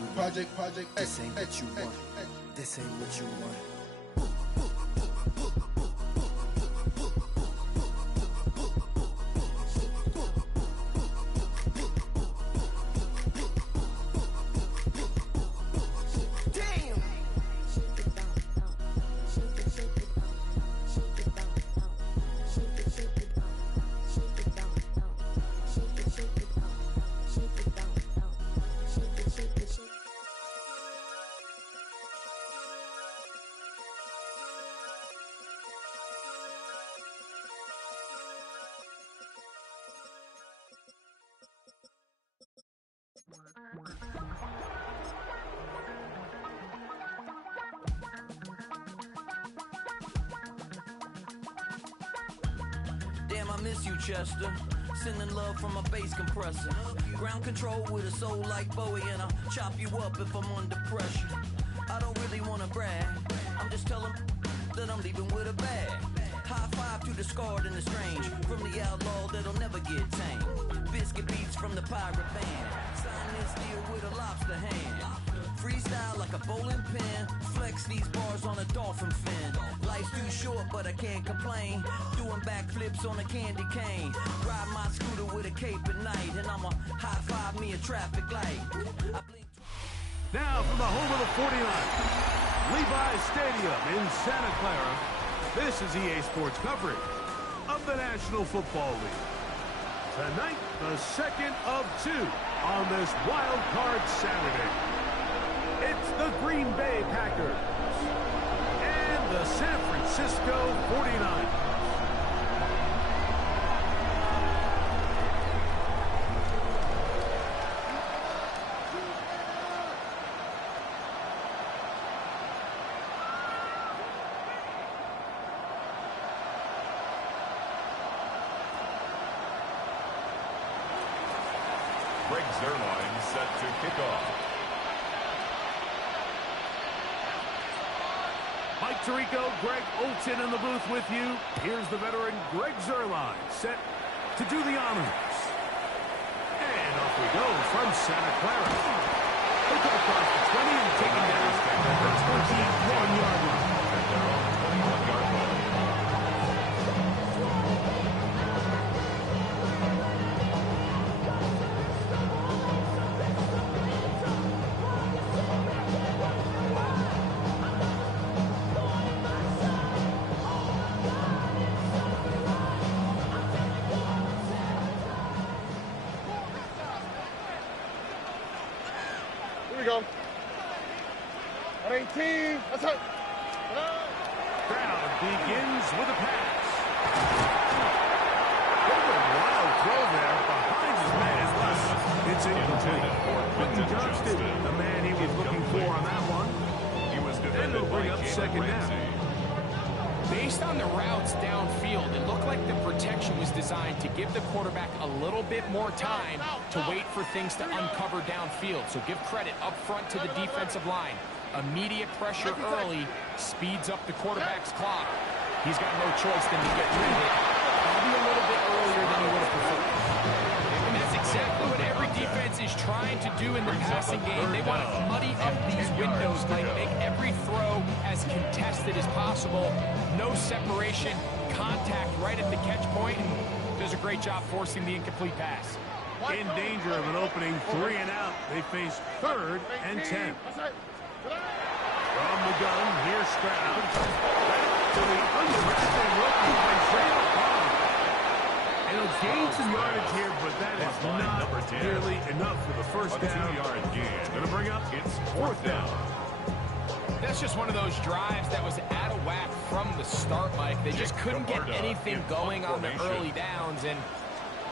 what you want. This ain't what you want. This ain't what you want. Damn, I miss you, Chester. Sending love from a bass compressor. Ground control with a soul like Bowie, and I'll chop you up if I'm under pressure. I don't really wanna brag, I'm just telling that I'm leaving with a bag. High five to the scarred and the strange, from the outlaw that'll never get tamed. Biscuit beats from the pirate band, sign this deal with a lobster hand. Freestyle like a bowling pin, flex these bars on a dolphin fin. Life's too short but I can't complain, doing backflips on a candy cane. Ride my scooter with a cape at night, and I'ma high five me a traffic light. Now from the home of the 49ers, Levi's Stadium in Santa Clara, this is EA Sports coverage of the National Football League. Tonight, the second of two on this wild card Saturday. It's the Green Bay Packers and the San Francisco 49ers. Greg Zerline set to kick off. Mike Tirico, Greg Olson in the booth with you. Here's the veteran Greg Zerline set to do the honors. And off we go from Santa Clara. He'll come across the 20 and taken down at the 21-yard line. At their own 21-yard line. Go. 118. That's it. Crowd begins with a pass. What a wild throw there behind his man. It's incomplete. Quentin Johnston, the man he was looking for on that one. He was And defended they'll bring by up Caleb second Ramsey. down. Based on the routes downfield, it looked like the protection was designed to give the quarterback a little bit more time to wait for things to uncover downfield. So give credit up front to the defensive line. Immediate pressure early speeds up the quarterback's clock. He's got no choice than to get rid of it, probably a little bit earlier than he would have preferred. And that's exactly what every defense is trying to do in the passing game. They want to muddy up these windows, like make every throw as contested as possible. No separation, contact right at the catch point, and does a great job forcing the incomplete pass. In danger of an opening 3 and out, they face 3rd and 10. From the gun, here's Stroud. To the undrafted rookie by Trey Bond. And he'll gain some yardage here, but that is not nearly enough for the first down. 2-yard gain. Going to bring up, it's 4th down. That's just one of those drives that was out of whack from the start, Mike. They just couldn't get anything going on the early downs, and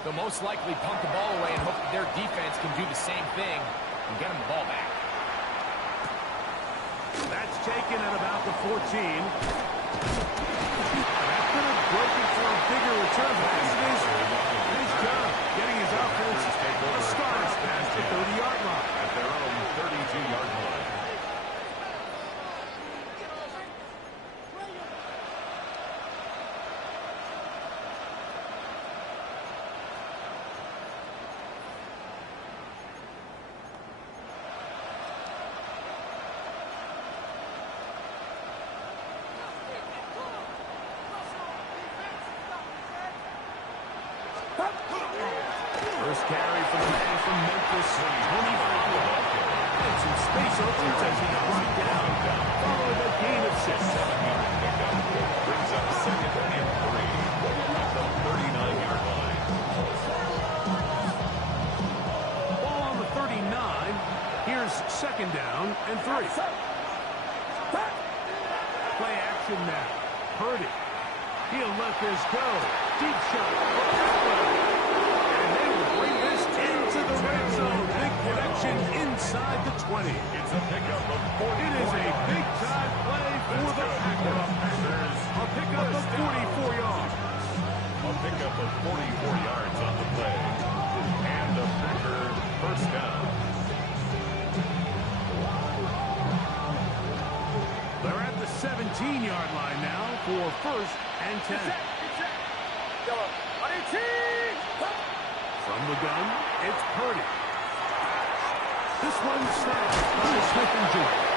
they'll most likely punt the ball away and hope that their defense can do the same thing and get them the ball back. That's taken at about the 14. That could have broken for a bigger return, but as it is, nice job getting his offense a start past the 30-yard line. At their own 32-yard line. carry for the man from Memphis, Tony Fowler. And some space opens as he's brought down, following a gain of 6. 7 yards pickup. Brings up 2nd and 3 at the 39-yard line. Ball on the 39. Here's 2nd down and 3. Play action now. Purdy. He'll let this go. Deep shot. And they will bring this into the red zone. Big connection inside the 20. It's a pickup of 44 It is a yards. big-time play for the Packers. A pickup of 44 yards. A pickup of 44 yards on the play. And a Packer first down. They're at the 17-yard line now for 1st and 10. From the gun, it's Purdy. This one snapped by Smith-Njigba.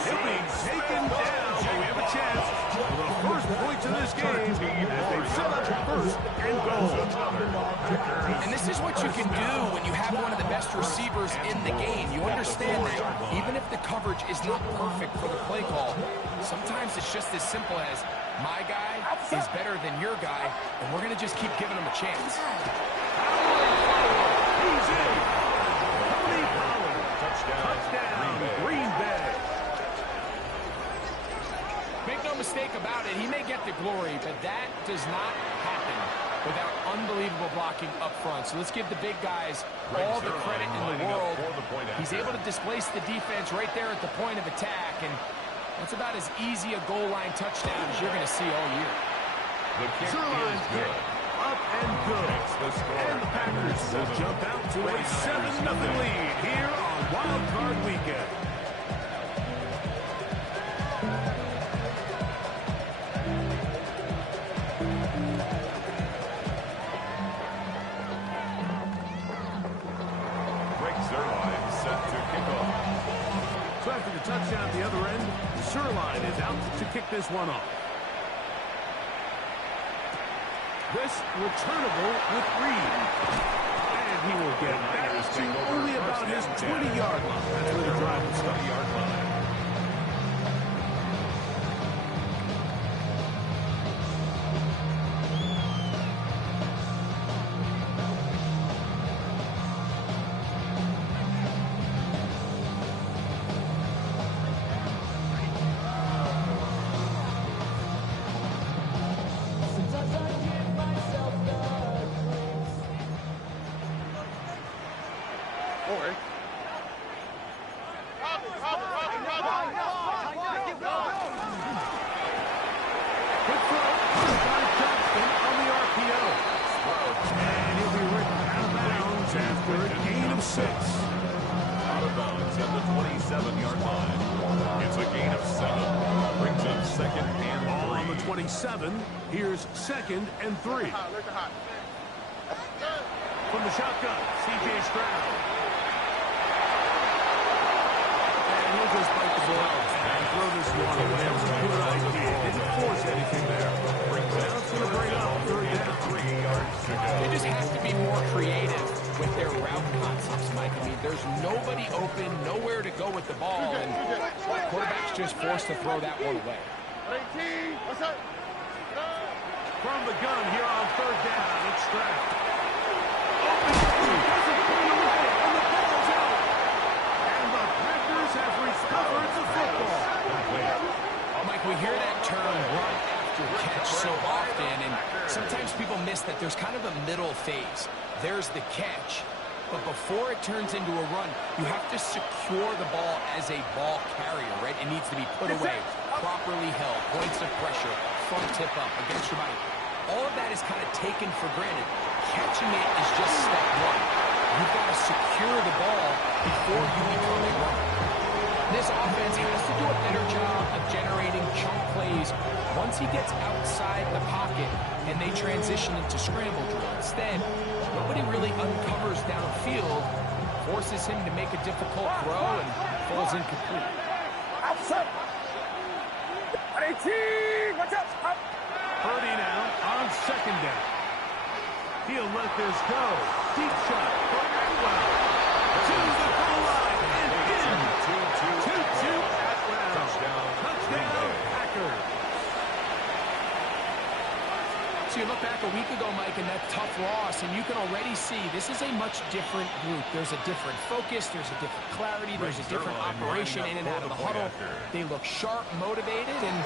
He'll be taken down, but we have a chance for the first points of this game as they set up 1st and goal. And this is what you can do when you have one of the best receivers in the game. You understand that even if the coverage is not perfect for the play call, sometimes it's just as simple as my guy is better than your guy, and we're going to just keep giving him a chance. He's in. Tony Fowler. Touchdown, Green Bay. Make no mistake about it, he may get the glory, but that does not happen without unbelievable blocking up front. So let's give the big guys all the credit in the world. He's able to displace the defense right there at the point of attack, and that's about as easy a goal line touchdown as you're going to see all year. The kick Zerline's is good. up and good. And the Packers will jump out to a 7-0 lead here on Wild Card Weekend. Zerline set to kick off. So after the touchdown at the other end, Zerline is out to kick this one off. This returnable with Reed. And he will get back to only about his 20-yard line. That's where the drive will start. 20-yard line. Out of bounds at the 27-yard line. It's a gain of 7. Brings up 2nd and 3. On the 27, here's 2nd and 3. From the shotgun, C.J. Stroud. And he'll just bite the ball and throw this one away. It was a good idea. Didn't force anything there. Now it's going to bring up 3rd down. 3 yards to go. They just have to be more creative with their route concepts, Mike. I mean, there's nobody open, nowhere to go with the ball, and quarterback's just forced to throw that one away. From the gun here on 3rd down, it's Stroud. Open, doesn't put it away, and the ball's out. And the Packers have recovered the football. Mike, we hear that term run after catch so often, and sometimes people miss that there's kind of a middle phase. There's the catch, but before it turns into a run, you have to secure the ball as a ball carrier, right? It needs to be put away, properly held, points of pressure, front tip up against your body. All of that is kind of taken for granted. Catching it is just step one. You've got to secure the ball before you become a runner. This offense has to do a better job of generating chunk plays once he gets outside the pocket and they transition into scramble drill. Instead, nobody really uncovers downfield, forces him to make a difficult throw, and falls incomplete. Purdy now on 2nd down. He'll let this go. Deep shot for Atwell. To the goal line and in. 2-2 Atwell. Touchdown, Packers. So you look back a week ago, Mike, and that tough loss, and you can already see this is a much different group. There's a different focus. There's a different clarity. There's a different operation in and out of the huddle. They look sharp, motivated, and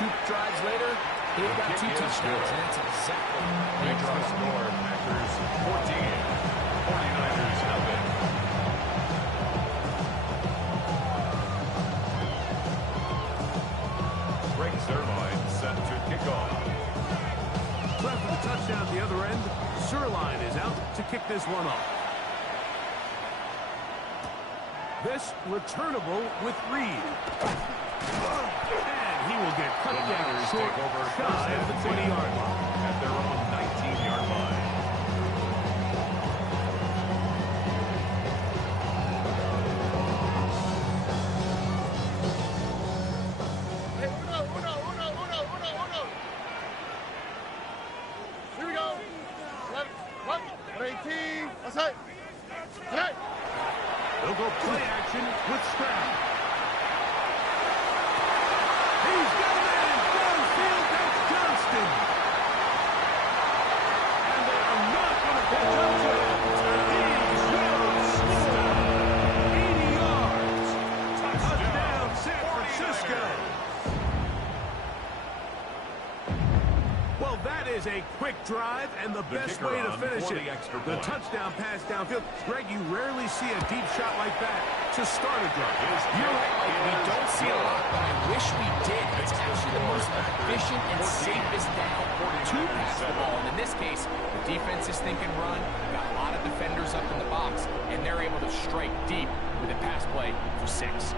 2 drives later, they've got 2 touchdowns, and that's exactly what they draw. Score, Packers 14, 49ers nothing. Greg Zerline set to kick off. Left for the touchdown at the other end. Zerline is out to kick this one off. This returnable with Reed. And he will get cut down short shy of the 20-yard line. At their own 19-yard line. Here we go. 18. Let's hit. They'll go play action with Stroud. He's got a man downfield. That's Johnston. And they are not going to catch up to him. He's just 80 yards. Touchdown, San Francisco. Well, that is a quick drive and the best way to finish it. The touchdown pass downfield. Greg, you rarely see a deep shot like that to start a drive. You're right, Mike. We don't see a lot, but I wish we did. It's actually the most efficient and safest down to pass the ball. And in this case, the defense is thinking run, got a lot of defenders up in the box, and they're able to strike deep with a pass play for 6.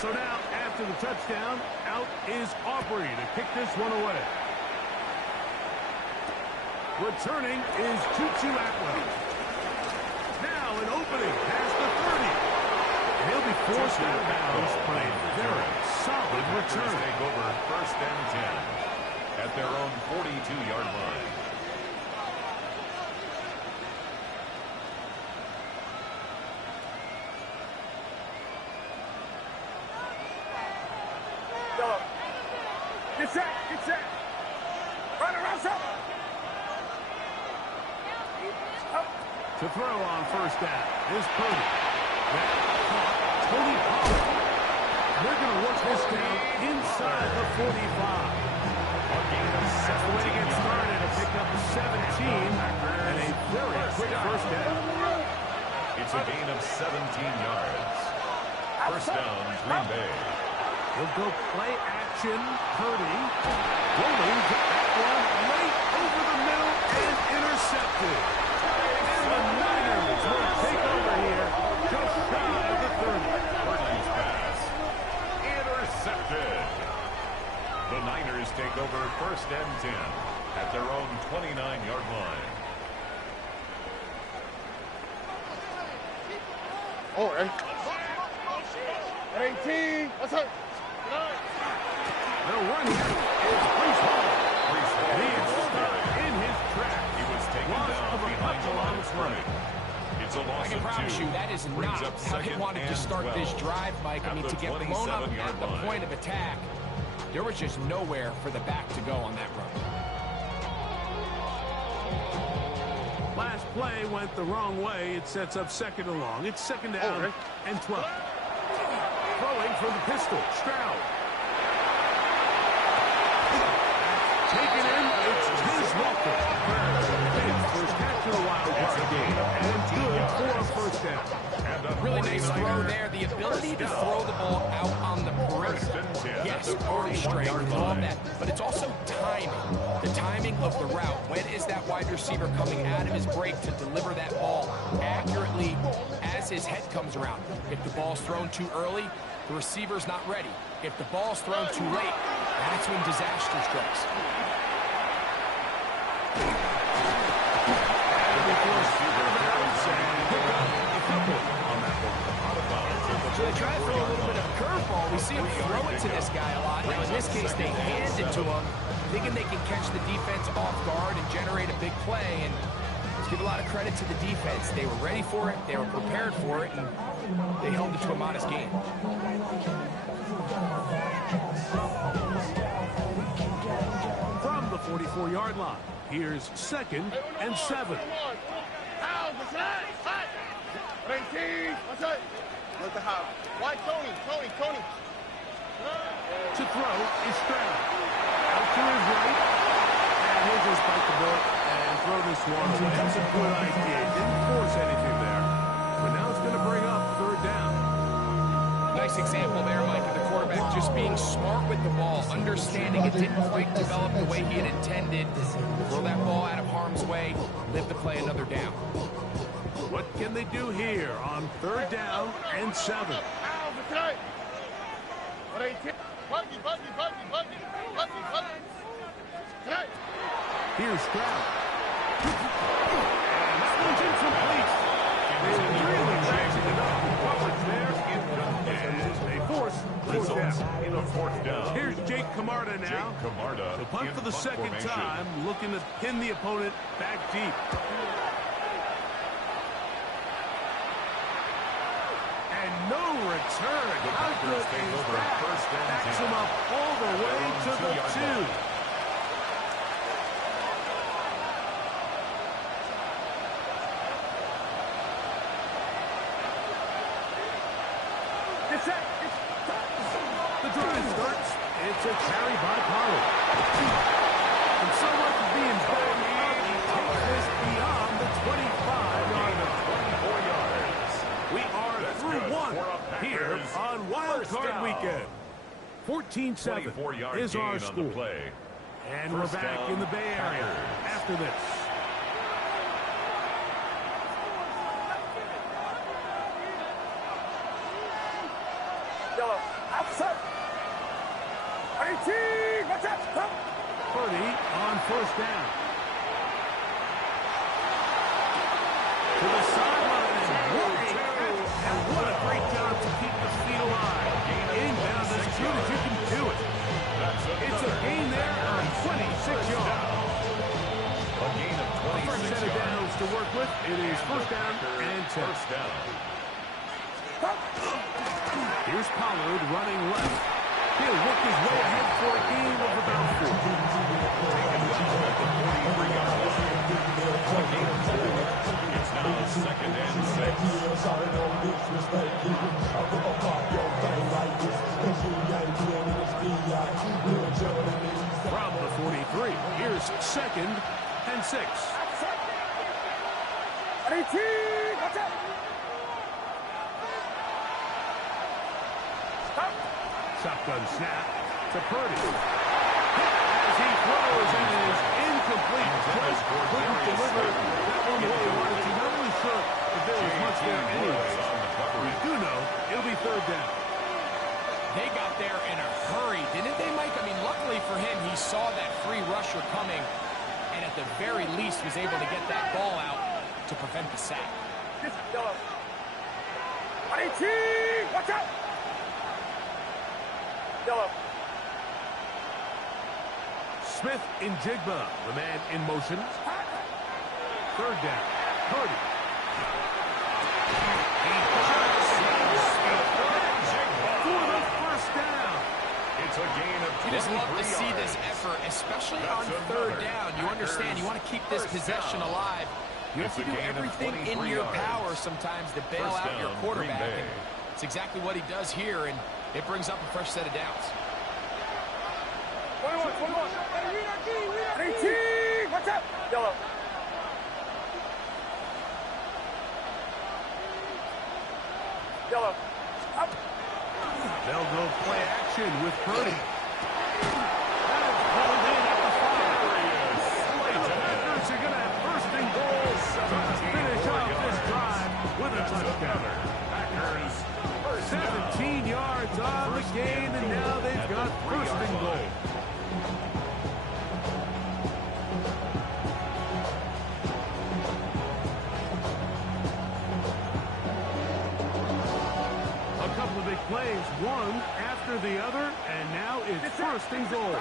So now, after the touchdown, out is Aubrey to kick this one away. Returning is Tutu Atwell. Now an opening past the 30. And he'll be forced out of bounds, but a very solid return. Take over 1st and 10 at their own 42-yard line. Get set. Run around, up. To throw on 1st down is Purdy. Tony Pollard. They're going to work this down inside the 45. That's the way to get started. To pick up 17 and a very quick 1st down. It's a gain of 17 yards. 1st down, Green Bay. He'll go play action. Purdy rolling to Atwell right over the middle and intercepted. And the Niners will take over here just shy of the 30. Purdy's pass intercepted. The Niners take over 1st and 10 at their own 29-yard line. Oh, 18. Let's hit. The run here is Breece Hall. He is stopped in his tracks. He was taken down behind the line of scrimmage. It's a loss I can of promise 2. you that is Brings not up how they 2nd wanted to and start 12 this drive, Mike. I mean, to get blown up at the point of attack, there was just nowhere for the back to go on that run. Last play went the wrong way. It sets up 2nd and long. It's 2nd down and 12. Throwing from the pistol, Stroud. Taken in, it's Tiz Walker. First catch of the wild card game, and good for a 1st down. Really nice throw there. The ability to throw the ball out on the perimeter. Yes, arm strength, all that. But it's also timing. The timing of the route. When is that wide receiver coming out of his break to deliver that ball accurately as his head comes around? If the ball's thrown too early, the receiver's not ready. If the ball's thrown too late, that's when disaster strikes. So they try to throw a little bit of a curveball. We see him throw it to this guy a lot. Now, in this case, they hand it to him, thinking they can catch the defense off guard and generate a big play. And let's give a lot of credit to the defense. They were ready for it, they were prepared for it, and they held it to a modest game. From the 44-yard line, here's 2nd and 7. Let the house. Why Tony? To throw is Stroud. Out to his right. And he'll just bite the bullet and throw this one away. That's a good idea. Didn't force anything there. But now it's going to bring up 3rd down. Nice example there, Mike, of the quarterback just being smart with the ball, understanding it didn't quite develop the way he had intended. Throw that ball out of harm's way, live to play another down. What can they do here on 3rd down and 7? Here's Stroud. And that one's incomplete. They really matching it up. Coverage there. And they force In a 4th down. Here's Jake Camarda now. Jake Camarda The punt in for the punt 2nd formation. time, looking to pin the opponent back deep. And no return. The How Packers good take is over that? 1st and Backs 10. him up all the way At to their own the 2-yard 2. line. The drive starts. It's a carry by Pollard. And so much is being backed up. He takes this beyond the 25-yard line. 24 yards. We are That's through good one for a here Packers on Wild first Card down. Weekend. 14-7 24-yard is gain our on the score. play. And First we're back down, in the Bay Area Packers. after this. Purdy on 1st down. To the sideline. What a catch, and what a great job to keep the feet alive. Inbound as good as you can do it. It's a gain there on 26 yards. A gain of First 26 set of yards. downs to work with. It is 1st down and 10. First down. Here's Pollard running left. He'll work his way ahead for a gain of about 4. Taken well at the 43-yard line. A gain of 2. It's now 2nd and 6. From the 43, here's 2nd and 6. Shotgun snap to Purdy. As he throws and is incomplete. Just couldn't deliver that one the way he wanted to. Not really sure if there was much there anyway. We do know it'll be 3rd down. They got there in a hurry, didn't they, Mike? I mean, luckily for him, he saw that free rusher coming, and at the very least was able to get that ball out to prevent the sack. Watch out! Smith in Jigba, the man in motion. 3rd down. Purdy. For the 1st down. It's a gain of 23 You just love to see yards. this effort, especially That's on another 3rd down. You understand, you want to keep this First possession down. alive. You have It's to a do gain of everything in 23 your yards. power sometimes to bail First out your down, quarterback. Green Bay. And it's exactly what he does here, and it brings up a fresh set of downs. 21. Watch out! Yellow. They'll go play action with Purdy. That is pulled in at the 5. And the Packers are going to have 1st and goal to finish off this drive with a touchdown. Packers 17 yards on the gain, and now they've got 1st and goal. plays one after the other, and now it's first and goal.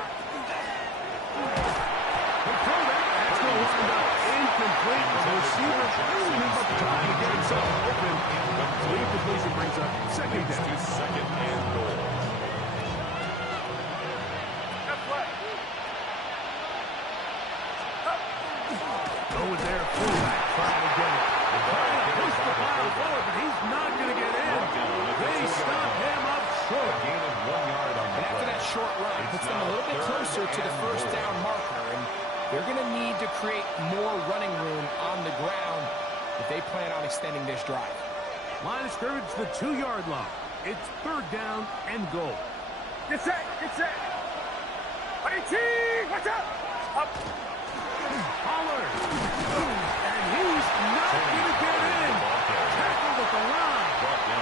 That's going to wind up incomplete. The receiver doesn't have enough time to get himself open. So incompletion brings up second down. Second and goal. Over there, fullback trying to get it. Trying to push the ball forward, but he's not going to get in. They stop him up short. Gain of 1 yard on the And after play. that short run, puts them a little bit closer to the first down marker. And they're going to need to create more running room on the ground if they plan on extending this drive. Line of scrimmage, the 2-yard line. It's third down and goal. Get set, get set. 18, watch out. Up. Pollard. And he's not going to get in. Tackled at the line.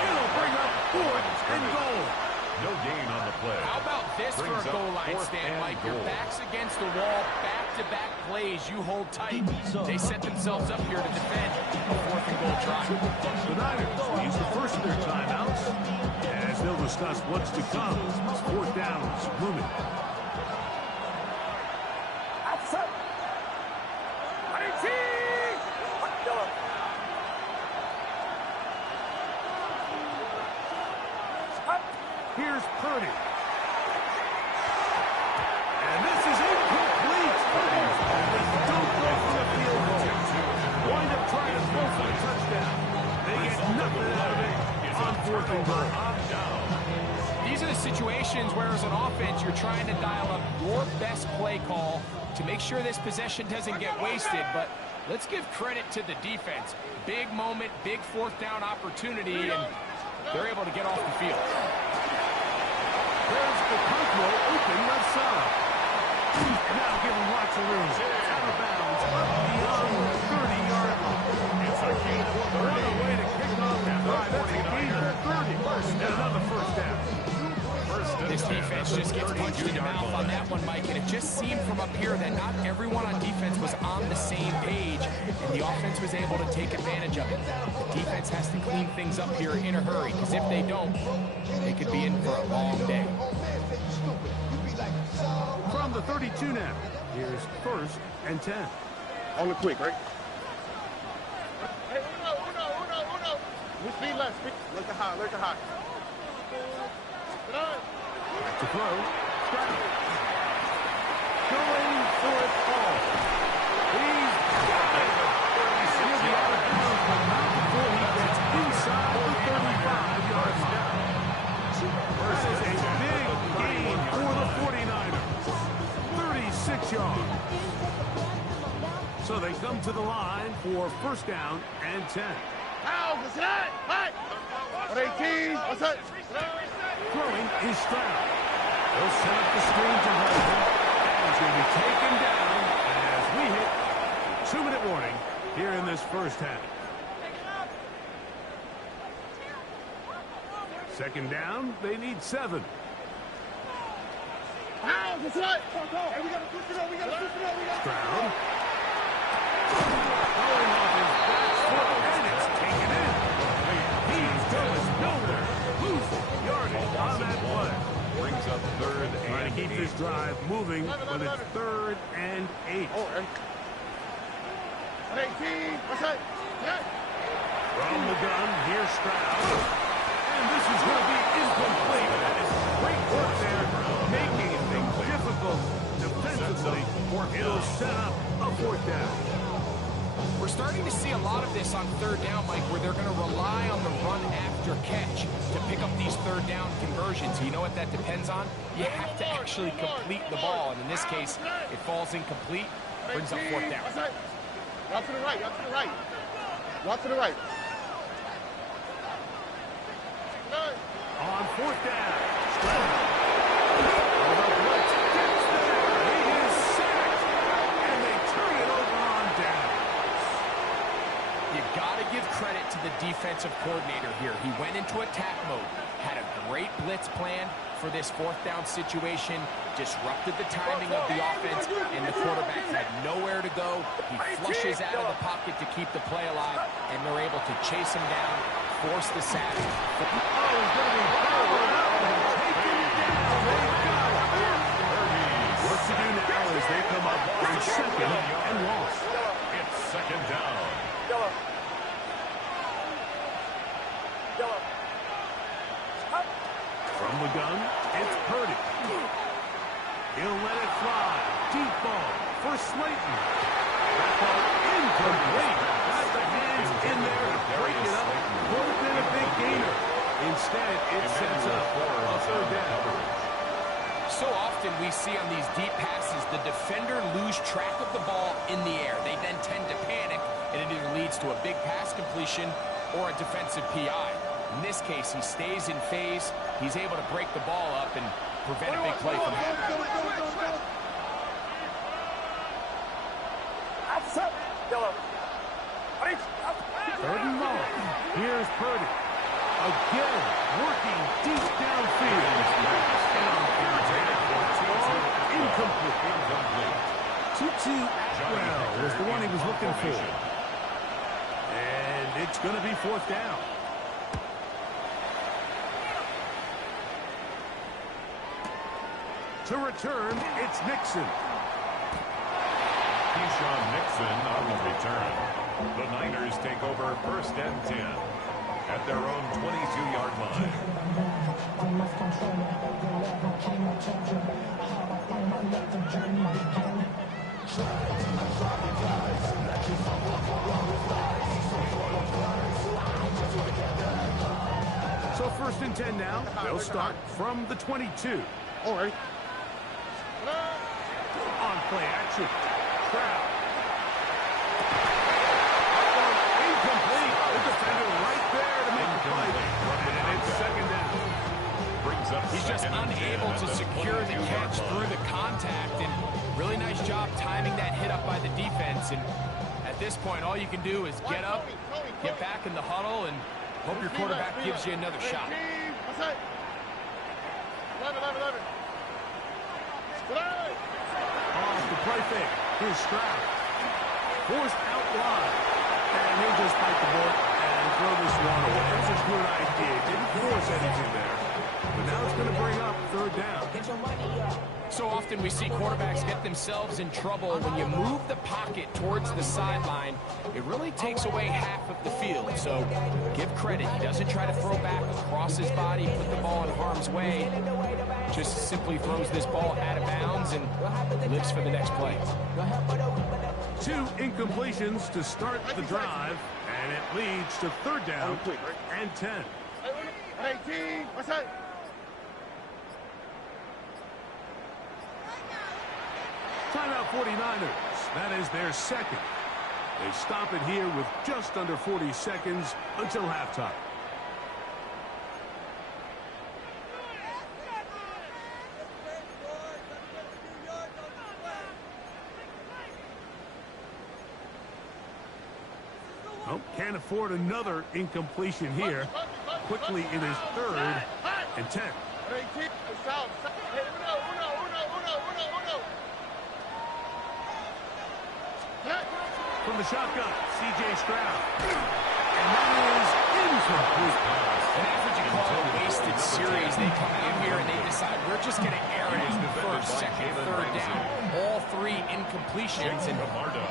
It'll bring up fourth and goal. No gain on the play. How about this for Brings a up goal line fourth stand, and Mike? Your goal. back's against the wall, back-to-back plays. You hold tight. They set themselves up here to defend a fourth and goal try. The Niners use the first of their timeouts as they'll discuss what's to come. Fourth downs looming. Outside. 18. Yellow. Up. Here's Purdy. And this is incomplete. They don't go for the field goal. Wind up trying to throw for the touchdown. They get nothing out of it on fourth and goal. These are the situations where, as an offense, you're trying to dial up your best play call to make sure this possession doesn't get wasted. But let's give credit to the defense. Big moment, big fourth down opportunity, and they're able to get off the field. There's the punt roll open left side. Now give him lots of room. Out of bounds, up beyond the 30-yard line. It's a gain of 30. What a way to kick off that drive. That's a gain of 30. And another first down. This defense just gets punched in the mouth on that one, Mike, and it just seemed from up here that not everyone on defense was on the same page, and the offense was able to take advantage of it. The defense has to clean things up here in a hurry, because if they don't, they could be in for a long day. From the 32 now, here's first and 10. On the quick, right? Hey, uno. We speed left. Look to high, look to high. Back to throw. Stroud. Going for it all. He's got it. He'll be out of bounds, but not before he gets inside the 35-yard line. That is a big gain for the 49ers. 36 yards. So they come to the line for first down and 10. Now, it's not. Hi. 18. What's up? Throwing is Stroud. They'll set up the screen to hold him. And he's going to be taken down as we hit 2-minute warning here in this first half. Second down, they need 7. Now, it's not. Hey, we got to push it up. Stroud. Going off his back foot, and it's taken in. He's going nowhere. Losing yardage on that play. Brings up third Trying and to keep 8. this drive moving, but it's third and 8. Oh, 18. What's up? Yeah. From the gun, here's Stroud. And this is going to be incomplete. That is great work there, making things difficult defensively. It'll set up a fourth down. We're starting to see a lot of this on third down, Mike, where they're going to rely on the run after catch to pick up these third down conversions. You know what that depends on? You have to actually complete the ball, and in this case, it falls incomplete, brings up fourth down. Walk to the right. Walk to the right. On fourth down, Stroud. The blitz gets there. He is sacked, and they turn it over on down. You got to give credit to the defensive coordinator here. He went into attack mode, had a great blitz plan for this fourth down situation, disrupted the timing of the offense, and the quarterback had nowhere to go. He flushes out of the pocket to keep the play alive, and they're able to chase him down, force the sack. Oh, he's going to be barreled From the gun, it's Purdy. He'll let it fly. Deep ball for Slayton. That ball incomplete. Got the hands in there to break it up. Would have been a big gainer. Instead, it sets up a third down. So often we see on these deep passes, the defender lose track of the ball in the air. They then tend to panic, and it either leads to a big pass completion or a defensive PI. In this case, he stays in phase. He's able to break the ball up and prevent a big play from happening. Third and long. Here's Purdy. Again, working deep downfield. Incomplete. Tutu Atwell was the one he was looking for. And it's going to be fourth down. To return, it's Nixon. Keyshawn Nixon on the return. The Niners take over first and 10 at their own 22-yard line. So first and 10 now. They'll start from the 22. All right. On play action. Crowd. Incomplete. The defender right there to make the play. And it's second down. Brings up He's just unable to secure the catch through the contact, and really nice job timing that hit up by the defense. And at this point, all you can do is get up, get back in the huddle, and hope your quarterback gives you another shot. Off the play fake. Here's Stroud. Forced out wide. And he'll just bite the bullet and throw this one away. That's a good idea. Didn't force anything there. But now it's going to bring up third down. So often we see quarterbacks get themselves in trouble. When you move the pocket towards the sideline, it really takes away half of the field. So give credit. He doesn't try to throw back across his body, put the ball in harm's way. Just simply throws this ball out of bounds and lives for the next play. 2 incompletions to start the drive, and it leads to third down and 10. Timeout 49ers. That is their second. They stop it here with just under 40 seconds until halftime. Oh, can't afford another incompletion here. Quickly in his third and 10. From the shotgun, C.J. Stroud. And that is incomplete. And that's what you call a wasted series. They come in here and they decide we're just going to air it in the first, second, third down. All 3 incompletions, and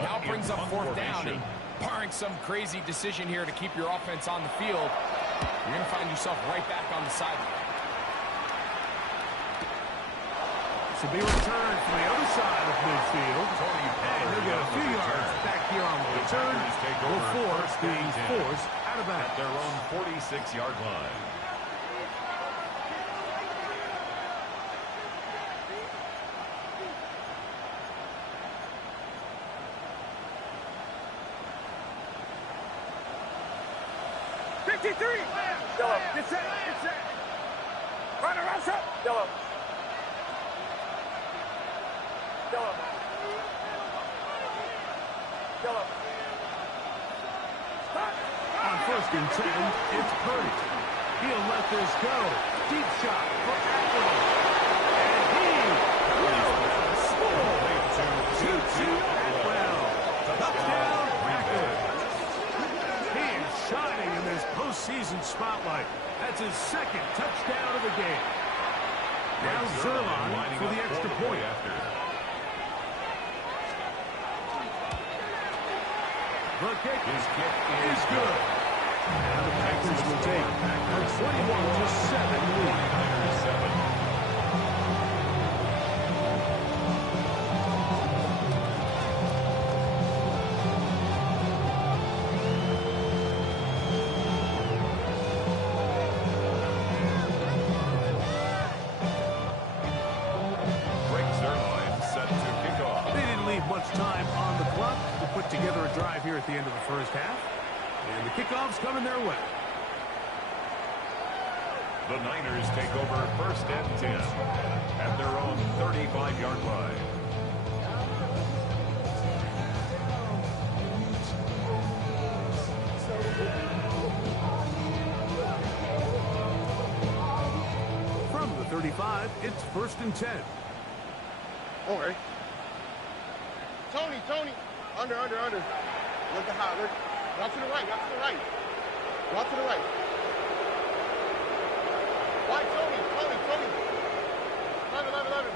now brings up fourth down. And barring some crazy decision here to keep your offense on the field, you're going to find yourself right back on the sideline. This will be returned from the other side of midfield. And he'll get a few yards back here on the return. Will force being forced out of bounds. At their own 46-yard line. Yellow. Get set. Get set. Run around, shot. Yellow. Yellow. Yellow. On first and 10, it's Purdy. He'll let this go. Deep shot for Atwell. And he will score. Tutu Atwell. Touchdown, Packers. He is shining in this postseason spotlight. That's his second touchdown of the game. Now Zerline for the extra point. The kick is good. And the Packers will take a 21-7 lead. here at the end of the first half. And the kickoff's coming their way. The Niners take over first and 10 at their own 35-yard line. From the 35, it's first and 10. Okay. Tony. Under. Look at high. Out to the right. Out to the right. Why, Tony. 11.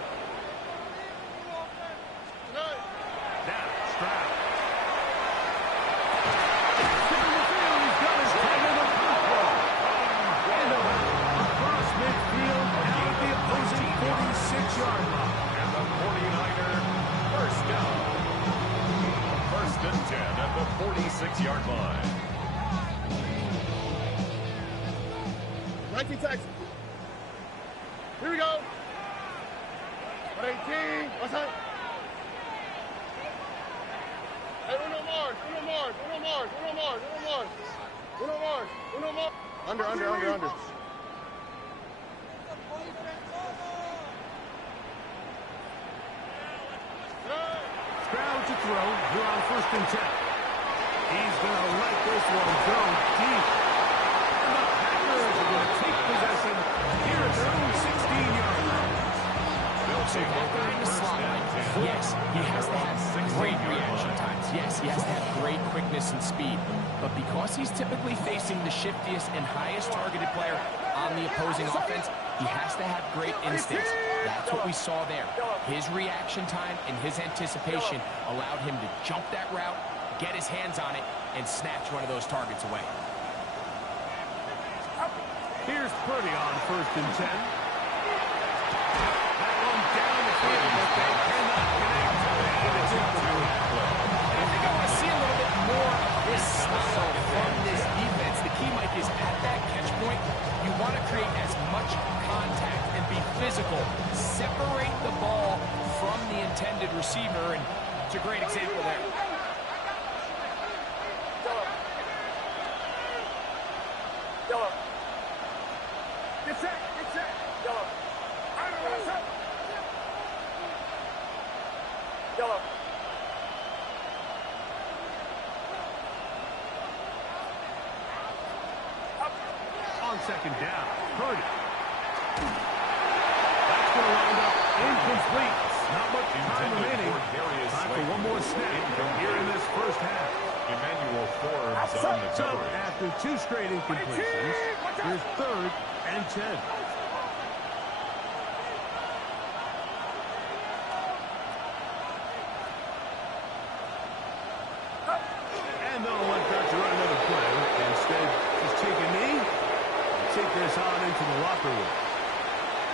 Now, Stroud. Skipping the field, he's got his head in the football. And across midfield, now at the opposing 46-yard line. And the 49er first down. First and 10 at the 46-yard line. 19 Texas. Here we go. 18. What's that? Hey, Uno Mars. Under. Stroud to throw. Here on first and 10. He's going to let this one go deep. And the Packers are going to take possession here at their own 16-yard line. So that guy in the slot, yes, he has to have great reaction times. Yes, he has to have great quickness and speed. But because he's typically facing the shiftiest and highest targeted player on the opposing offense, he has to have great instincts. That's what we saw there. His reaction time and his anticipation allowed him to jump that route, get his hands on it, and snatch one of those targets away. Here's Purdy on first and 10. That one down the field, but they cannot connect. And it's incomplete. I think I want to see a little bit more of this style from this defense. The key, Mike, is at that catch point, you want to create as much contact and be physical. Separate the ball from the intended receiver, and it's a great example there. Get set. Yellow. On second down, Purdy. That's going to wind up incomplete. Not much time remaining. Time for one more snap here in this first half. Emmanuel Forbes on the So coverage. after two straight incompletions, here's third and 10. And they'll let Dutch run another play. Instead, just take a knee and take this on into the locker room.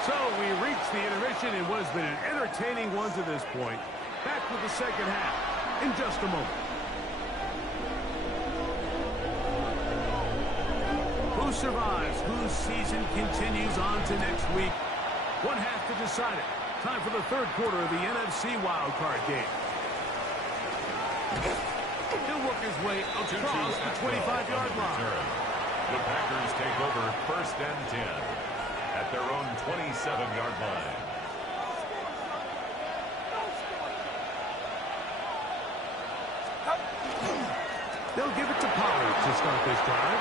So we reach the intermission in what has been an entertaining one to this point. Back with the second half in just a moment. Who survives? Whose season continues on to next week? One half to decide it. Time for the third quarter of the NFC wildcard game. He'll work his way across the 25-yard line. The Packers take over first and 10 at their own 27-yard line. They'll give it to Pollard to start this drive.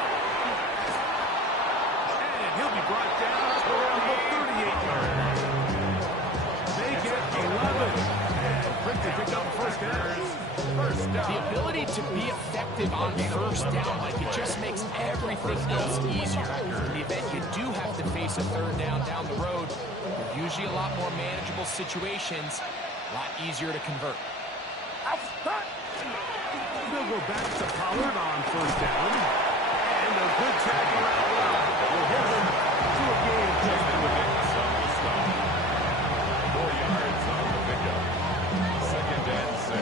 And he'll be brought down up around the 38-yard line. They get 11. And quick to pick up first down. The ability to be effective on first down, like it just makes everything else easier. In the event you do have to face a third down the road, they're usually a lot more manageable situations, a lot easier to convert. They'll go back to Pollard on first down. And a good tackle out loud will get them to a game just in the mix. 4 yards on the pickup. Second and 6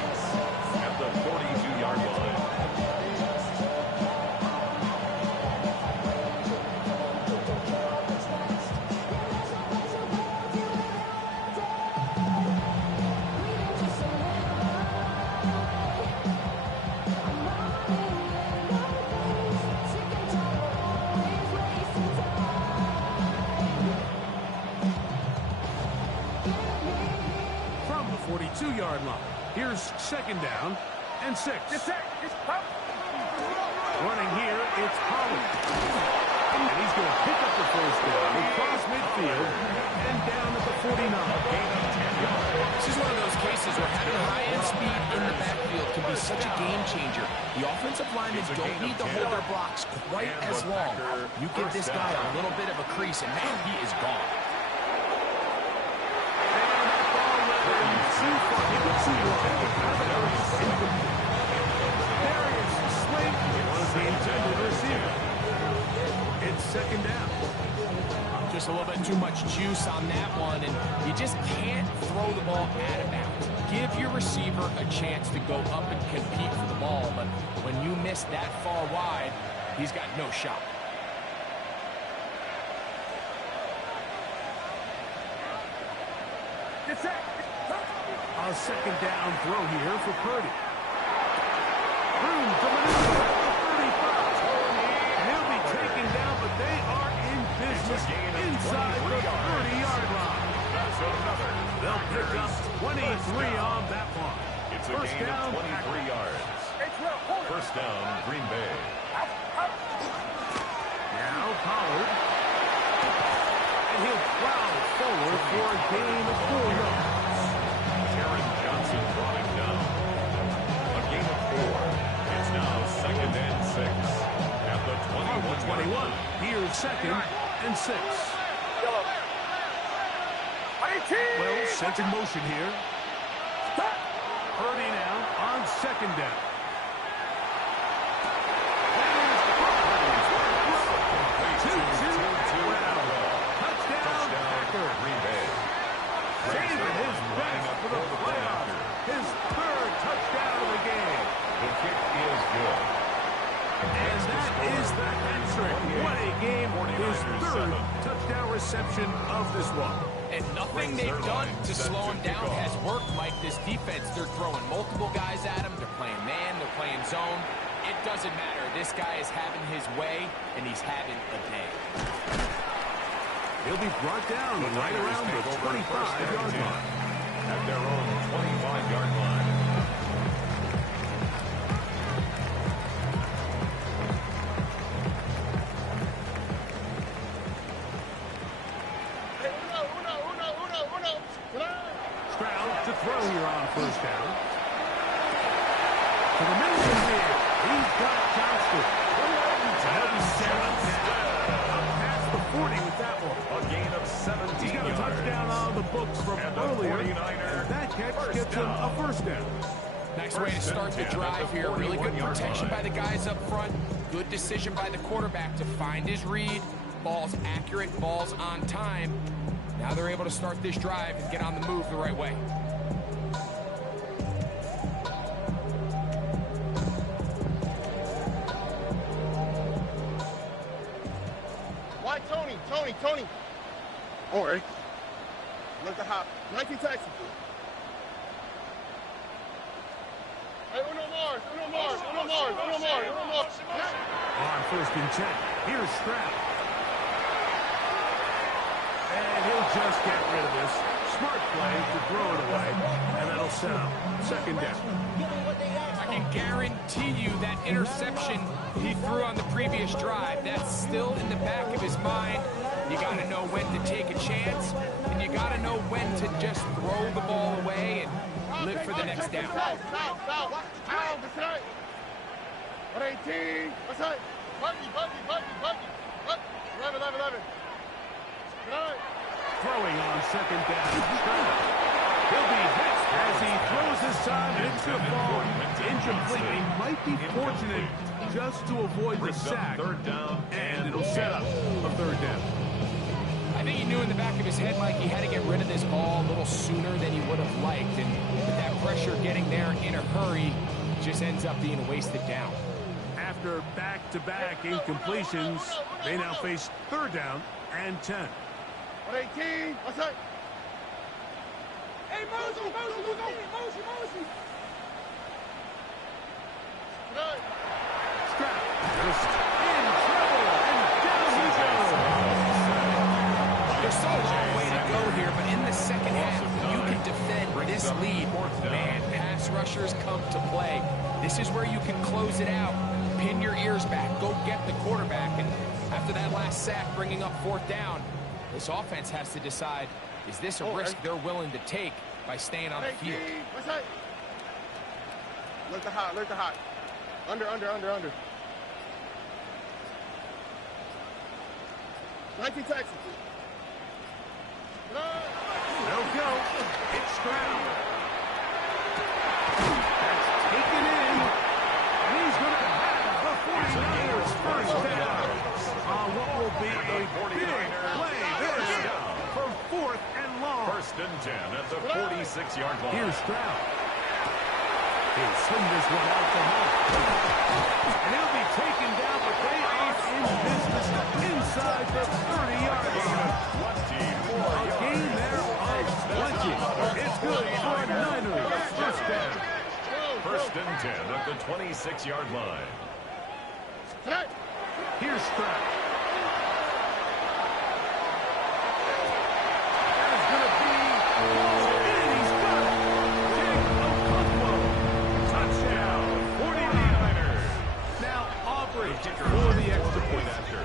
at the 42-yard line. the 42-yard line. Here's second down and 6. Running here, it's Pollard. And he's going to pick up the first down across midfield and down at the 49. Gain of 10 yards. This is one of those cases where having high-end speed in the backfield can be such a game changer. The offensive linemen don't need to hold their blocks quite as long. You give this guy a little bit of a crease, and man, he is gone. Darius Slate was the intended receiver. It's second down. Just a little bit too much juice on that one, and you just can't throw the ball out of bounds. Give your receiver a chance to go up and compete for the ball, but when you miss that far wide, he's got no shot. A second down throw here for Purdy. Room to maneuver at the 35. And he'll be taken down, but they are in business inside the 30-yard line. They'll pick up 23 on that one. It's a gain of 23 yards. First down, Green Bay. Now Pollard. And he'll plow forward for a gain of 4 yards. Johnson brought him down. A gain of 4. It's now second and 6 at the 21. Here's second and 6. Well, sent in motion here. Purdy now on second down. Touchdown, Packers. Green Bay. Saving his best for the playoffs. His third touchdown of the game. The kick is good. And that is the hat-trick. What a game. His third touchdown reception of this one. And nothing they've done to slow him down has worked, Mike. This defense, they're throwing multiple guys at him. They're playing man, they're playing zone. It doesn't matter. This guy is having his way, and he's having a day. He'll be brought down right around the 25-yard line. At their own 25-yard line. Stroud to throw here on first down. To the middle of here. He's got Johnston. And he'll be set up now. Up past the 40 with that one. A gain of 17 He's got a touchdown on the books from earlier. And that catch gets him a first down. Nice way to start the drive here. Really good protection by the guys up front. Good decision by the quarterback to find his read. Ball's accurate, ball's on time. Now they're able to start this drive and get on the move the right way. Why Tony? All right. Look the hop. 19 Texas. Hey, Uno Mars. On first and 10. Here's Stroud. And he'll just get rid of this. Smart play to throw it away. And that'll set up second down. I can guarantee you that interception he threw on the previous drive, that's still in the back of his mind. You got to know when to take a chance, and you got to know when to just throw the ball away and live for the next down. 118. What's that? Buggy. 11. Throwing on second down. He'll be hit as he throws this time into the ball. Incomplete. He might be fortunate just to avoid the sack. Third down. And it'll set up a third down. I think he knew in the back of his head, Mike, he had to get rid of this ball a little sooner than he would have liked. And with that pressure getting there in a hurry, just ends up being a wasted down. After back-to-back incompletions, they now face third down and 10. 118. What's that? Hey, Mosey. Stroud just in trouble, and down he goes. There's so long way to go here, but in the second half, you can defend this lead pressures come to play. This is where you can close it out. Pin your ears back. Go get the quarterback. And after that last sack, bringing up 4th down, this offense has to decide, is this a risk they're willing to take by staying on the field? Look to hot, look to hot. Under. 19 Texas. They'll go. It's Stroud. That's taken in. And he's going to have the 49ers first down on what will be a big play there for 4th and long. 1st and 10 at the 46-yard line. Here's Stroud. He'll send this one out to home. And he'll be taken down, but they are in business inside the 30-yard line. A gain there of 20. It's good for a Niners first down. 1st and 10 at the 26-yard line. Here's Stroud. That is going to be and he's got it. Touchdown, 49ers. Now Aubrey for the extra point after.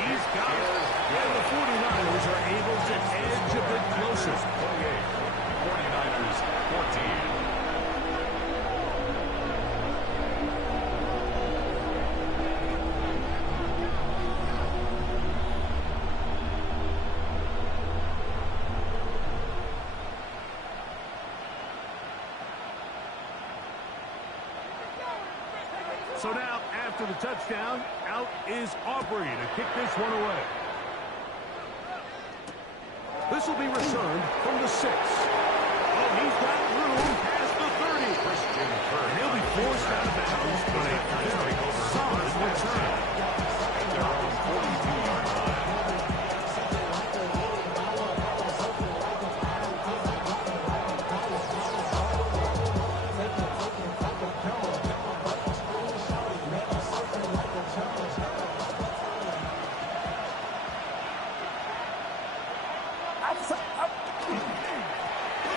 He's got it. And the 49ers are able to edge a bit closer. 28. 49ers 14. So now, after the touchdown, out is Aubrey to kick this one away. This will be returned from the 6. Oh, he's got room past the 30. And he'll be forced out of bounds, but a very solid return. At their own 42-yard line.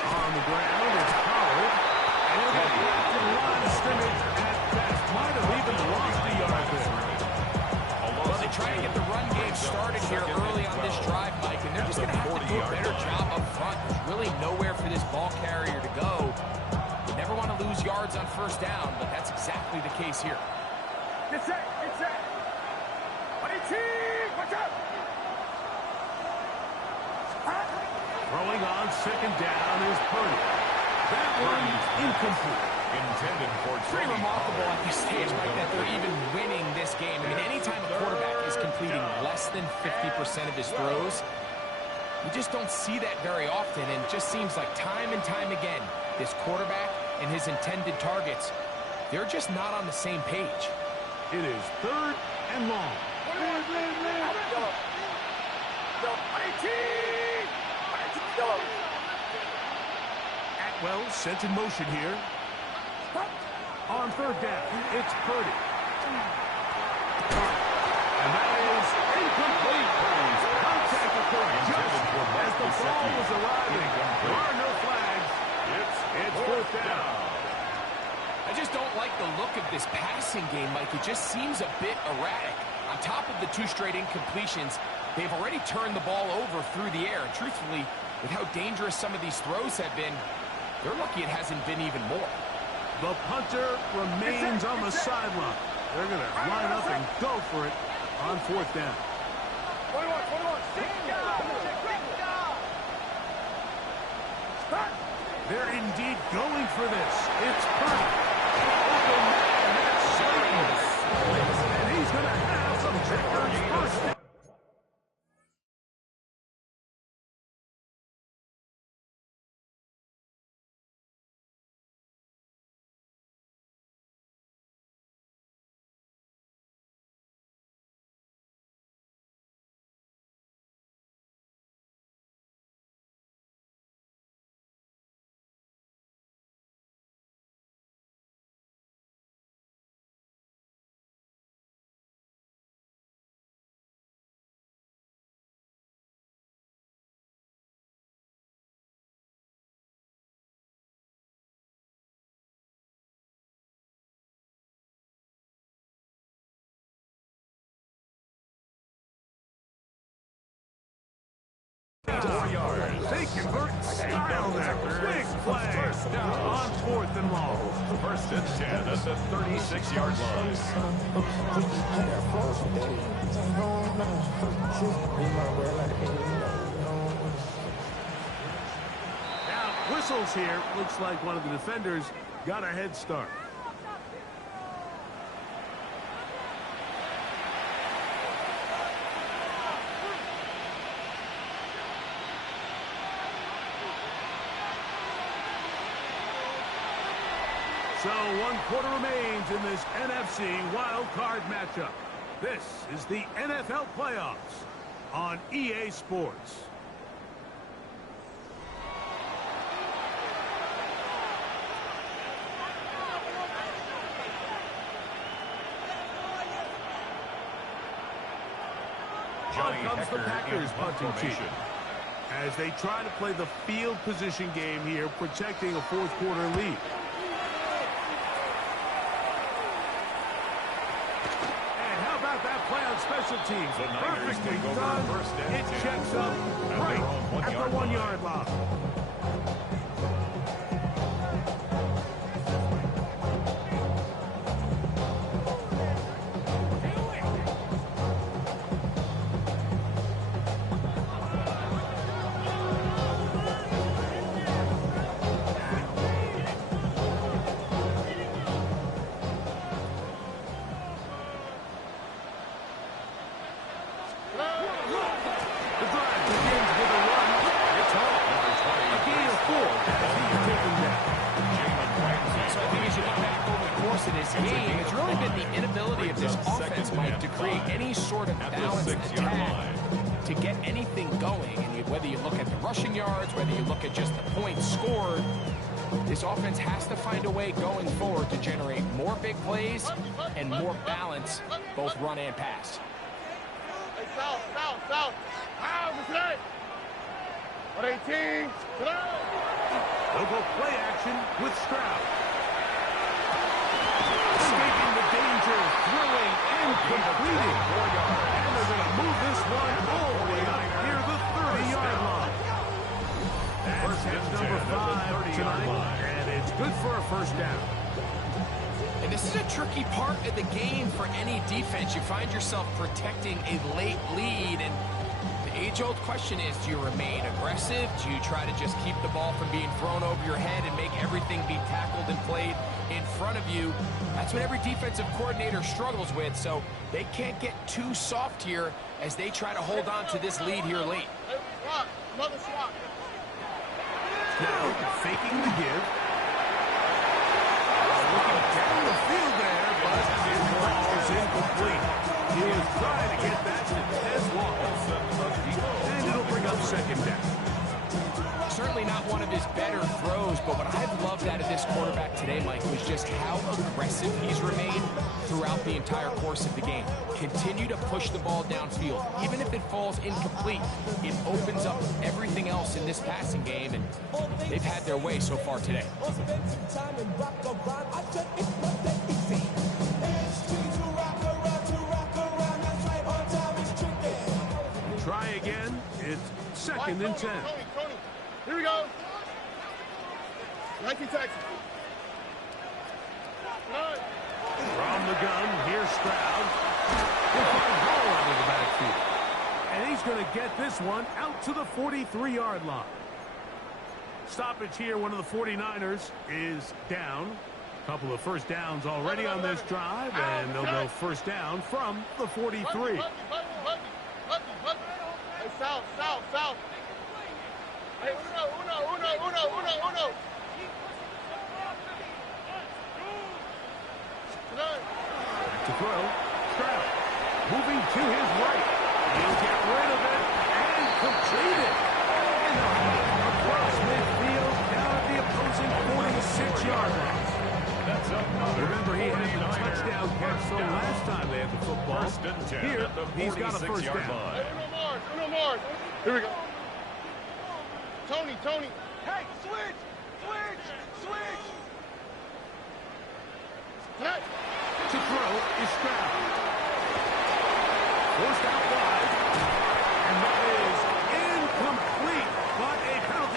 On the ground, it's Howard. And he'll get back to the line of scrimmage at best. Might have even lost the yard there. Well, they try to get the run game started here early on this drive, Mike, and they're just going to have to do a better job up front. There's really nowhere for this ball carrier to go. You never want to lose yards on 1st down, but that's exactly the case here. Get set. Watch out. Throwing on 2nd down is Purdy. That one incomplete. Intended for Pretty remarkable at this stage, Mike, that they're even winning this game. I mean, anytime a quarterback is completing less than 50% of his throws, you just don't see that very often, and it just seems like time and time again, this quarterback and his intended targets, they're just not on the same page. It is 3rd and long. Atwell sent in motion here. On 3rd down, it's Purdy. And that is incomplete. Contact occurred just as the ball was arriving. There are no flags. It's 4th down. I just don't like the look of this passing game, Mike. It just seems a bit erratic. On top of the 2 straight incompletions, they've already turned the ball over through the air. And truthfully, with how dangerous some of these throws have been, they're lucky it hasn't been even more. The punter remains on the sideline. They're going to line up and go for it on 4th down. 21. They're indeed going for this. It's Purdy. Open man, that's Slayton. And he's going to have some checkers first down. Convert style there. Big play on 4th and long. First and 10 at the 36-yard line. Now, whistles here. Looks like one of the defenders got a head start. So 1 quarter remains in this NFC wild card matchup. This is the NFL playoffs on EA Sports. On comes the Packers punting team as they try to play the field position game here, protecting a 4th quarter lead. Play on special teams. Perfectly done. It checks up right at the 1-yard line. Game, it's really been the inability of this offense, Mike, to create any sort of balanced attack to get anything going. And whether you look at the rushing yards, whether you look at just the points scored, this offense has to find a way going forward to generate more big plays and more balance, both run and pass. Hey, south. Today. 118. They'll go play action with Stroud. Escaping the danger, throwing and completing. And they're going to move this one all the way up near the 30-yard line. That's catch number 5 tonight, and it's good for a first down. And this is a tricky part of the game for any defense. You find yourself protecting a late lead, and the age-old question is, do you remain aggressive? Do you try to just keep the ball from being thrown over your head and make everything be tackled and played in front of you? That's what every defensive coordinator struggles with, so they can't get too soft here as they try to hold on to this lead here late. Another swat. Now, faking the give. Looking down the field there, but his ball is incomplete. He was trying to get that to Ted Walker. And it'll bring up second down. Certainly not one of his better throws, but what I've loved out of this quarterback today, Mike, was just how aggressive he's remained throughout the entire course of the game. Continue to push the ball downfield. Even if it falls incomplete, it opens up everything else in this passing game, and they've had their way so far today. Try again. It's second and 10. Tony. Here we go. 19 Texas. From the gun, here's Stroud. He'll find Hall out of the backfield. And he's going to get this one out to the 43-yard line. Stoppage here, one of the 49ers is down. A couple of first downs already on this drive, and they'll go first down from the 43. Hey, south. Hey, uno. To throw, Stroud moving to his right. He'll get rid of it and complete it. And across midfield, down at the opposing 46-yard line. That's another. Remember, he had the touchdown catch the last time they had the football. First and 10 Here, at the he's got a first 46-yard down. line. Uno Mars. Here we go. Tony. Hey, switch. Hey. To throw is Stroud. Forced out wide. And that is incomplete. But a penalty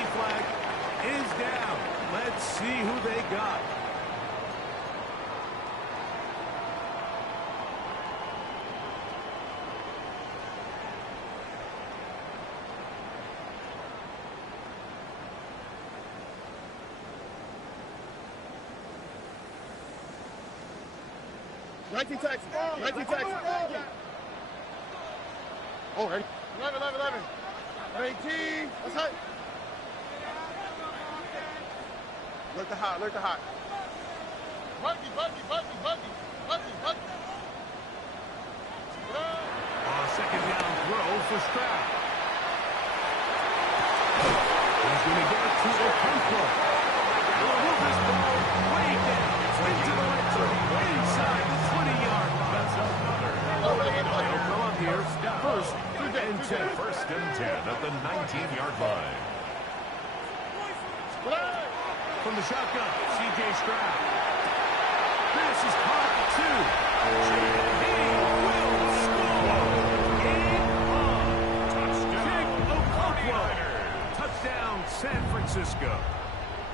19 Texas. 19 Texas. Oh, ready? 11. 18. That's hot. Look the hot. Buggy. Second down throw for Stroud. He's going to get it to Okonkwo. He'll move this ball way down into the red zone, inside the 20-yard line. He'll come up here, first and 10. First and 10 at the 19-yard line. From the shotgun, C.J. Stroud. This is caught at 2. He will score. Game on. Touchdown, San Francisco.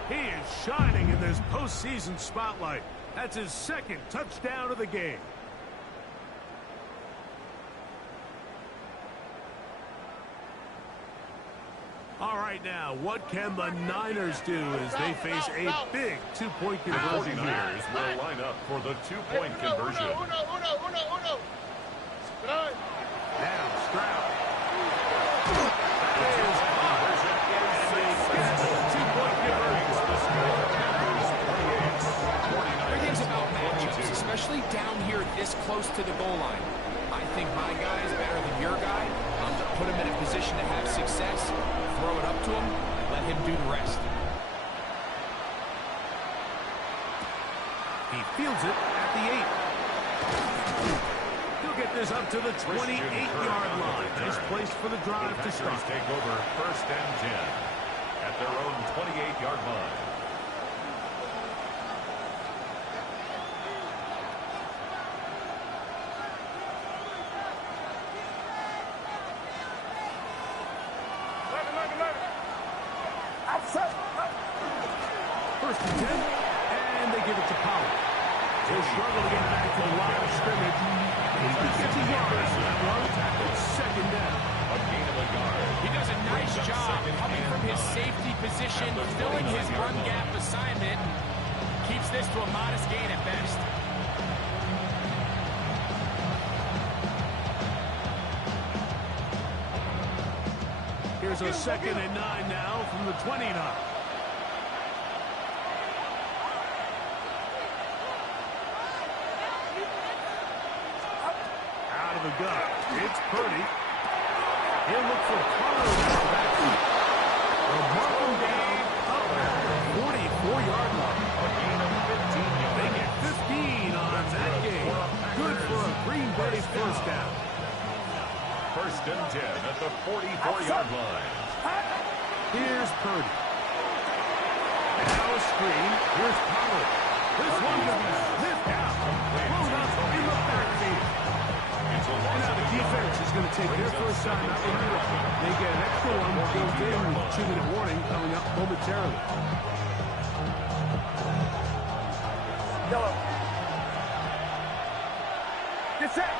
He is shining in this postseason spotlight. That's his second touchdown of the game. All right, now, what can the Niners do as they face a big two-point conversion here? Niners will line up for the two-point conversion. Uno. Now, Stroud. That is conversion. Two-point conversion. Everything's about matchups, especially down here this close to the goal line. I think my guy is better than your guy. I'm going to put him in a position to have success, throw it up to him, and let him do the rest. He fields it at the 8. He'll get this up to the 28-yard line. Nice place for the drive to start. Take over first and 10 at their own 28-yard line. First and 10, and they give it to Powell. He'll struggle to get back to the line of scrimmage. He's going to get a yard on that one. Tackle, second down. A gain of a yard. He does a nice job coming from his safety position, filling his run gap assignment. Keeps this to a modest gain at best. Here's a second and 9 now from the 29. Out of the gun. It's Purdy. He'll look for Pollard in the backfield. They'll mark him down up at the 44-yard line. A gain of 15 yards. They get 15 on that game. Good for a Green Bay first down. First and 10 at the 44-yard line. Here's Purdy. Now a screen. Here's Pollard. This one could be sniffed out. Thrown up in the backfield. And now the defense is going to take their first time out in Europe. They get an extra one built in with 2-minute warning coming up momentarily. Yellow. Get set.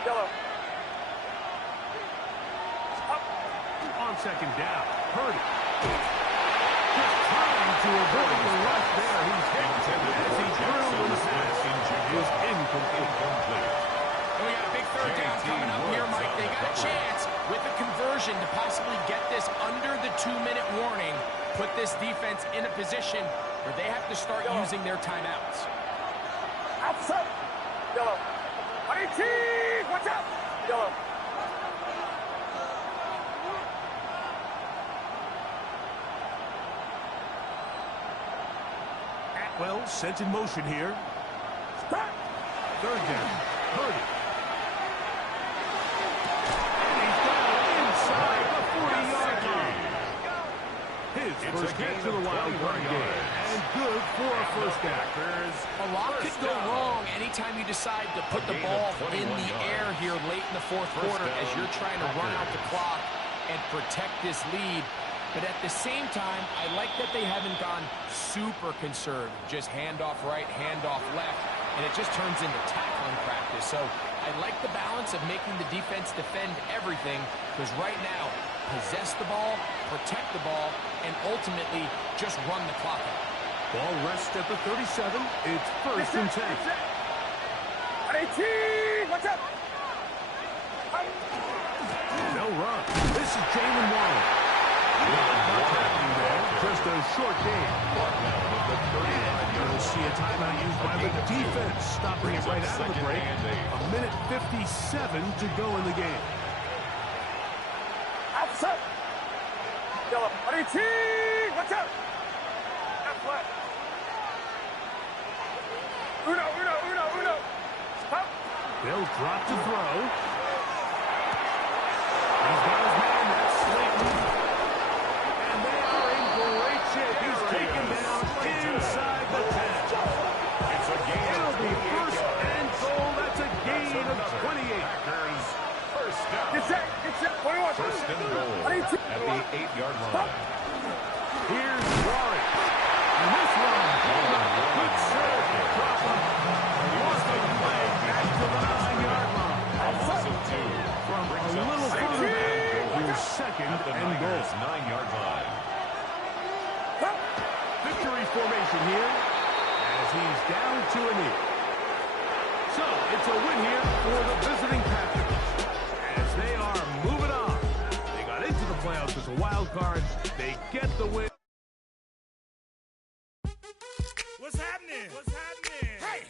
Yellow. On second down, Purdy. Just trying to avoid the rush there. He's hit as he threw in the pass. Is incomplete. We got a big third down coming up here, Mike. They got a chance with a conversion to possibly get this under the 2-minute warning, put this defense in a position where they have to start using their timeouts. Outside. Yellow. 18. Watch out. Yellow. Atwell sent in motion here. Third down. Purdy. And he's got it inside the 40-yard line. His first catch of the wild card game. And good for a first down. A lot could go wrong anytime you decide to put the ball in the air here late in the fourth quarter as you're trying to run out the clock and protect this lead. But at the same time, I like that they haven't gone super conserved. Just handoff right, handoff left, and it just turns into tackling practice. So I like the balance of making the defense defend everything, because right now, possess the ball, protect the ball, and ultimately just run the clock out. Ball rests at the 37. It's first and 10. 18! Watch out! No run. This is Jalen Waller. Not happening there. Just a short game. And you'll see a timeout used by the defense, stopping it right out of the break. A minute 57 to go in the game. Outside! Yellow. 18! Watch out! Left flat. Uno. Stop. They'll drop to throw. He's got his man, that's Slayton. And they are in great shape. He's taken down inside the 10. It's a gain. It'll be first and goal. That's a gain of 28. Packers first down. Get set. 21. First and goal at the 8-yard line. Here's Rory. And this one, good serve. Drop him. Lost the play back to the 9-yard line. Loss of 2. From a little further back, here's second At the and goal. Niners' 9-yard line. Victory formation here as he's down to a knee. So it's a win here for the visiting Packers as they are moving on. They got into the playoffs as a wild card. They get the win. What's happening?